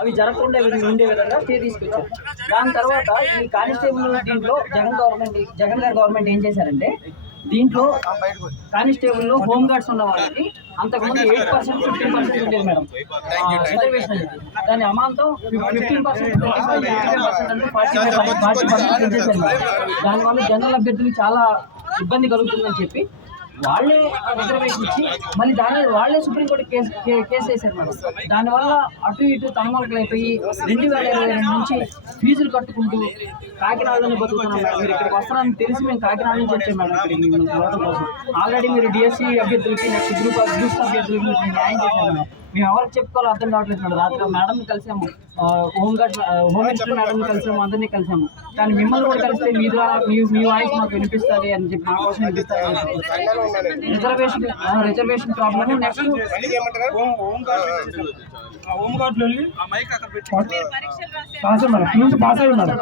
అవి జరగకుండా ఉండే విధంగా స్టే తీసుకొచ్చారు. దాని తర్వాత ఈ కానిస్టేబుల్ దీంట్లో జగన్ గవర్నమెంట్ జగన్ గారి గవర్నమెంట్ ఏం చేశారంటే దీంట్లో కానిస్టేబుల్లో హోమ్ గార్డ్స్ ఉన్న వాళ్ళకి అంతకుముందు ఎయిట్ పర్సెంట్ ఫిఫ్టీన్ పర్సెంట్ ఉండేది మేడం. రిజర్వేషన్ దాని అమాంతం fifteen percent forty percent madam. దానివల్ల జనరల్ అభ్యర్థులు చాలా ఇబ్బంది కలుగుతుందని చెప్పి వాళ్ళే రిజర్వేషన్ ఇచ్చి మళ్ళీ దాని వాళ్ళే సుప్రీంకోర్టు కేసు కేసు వేశారు మేడం. దానివల్ల అటు ఇటు తలమలకలు అయిపోయి రెండు వేల ఇరవై రెండు నుంచి ఫీజులు కట్టుకుంటూ కాకినాడలోనే బతుకుతున్నాం మేడం. మీరు ఇక్కడికి వస్తారని తెలిసి మేము కాకినాడ నుంచి వచ్చాం మేడం ఇక్కడికి. కోసం ఆల్రెడీ మీరు డిఎస్సి అభ్యర్థులకి నెక్స్ట్ గ్రూప్ గ్రూప్ అభ్యర్థులకి న్యాయం చేశారు మేడం. మేము ఎవరికి చెప్పుకోవాలో అర్థం కావట్లేదు మేడం. రాత్రి మేడం కలిసాము. ఆ, హోమ్ మినిస్టర్ మేడం కలిసాము అందరినీ కలిసాము. కానీ మిమ్మల్ని కూడా కలిస్తే మీ ద్వారా మీ మీ వాయిస్ మాకు వినిపిస్తుంది అని చెప్పి మా కోసం వినిపిస్తారు రిజర్వేషన్ ఆ, రిజర్వేషన్ ప్రాబ్లమ్. నెక్స్ట్ వెళ్ళి అయ్యి పాస్ అయ్యి ఉన్నారు.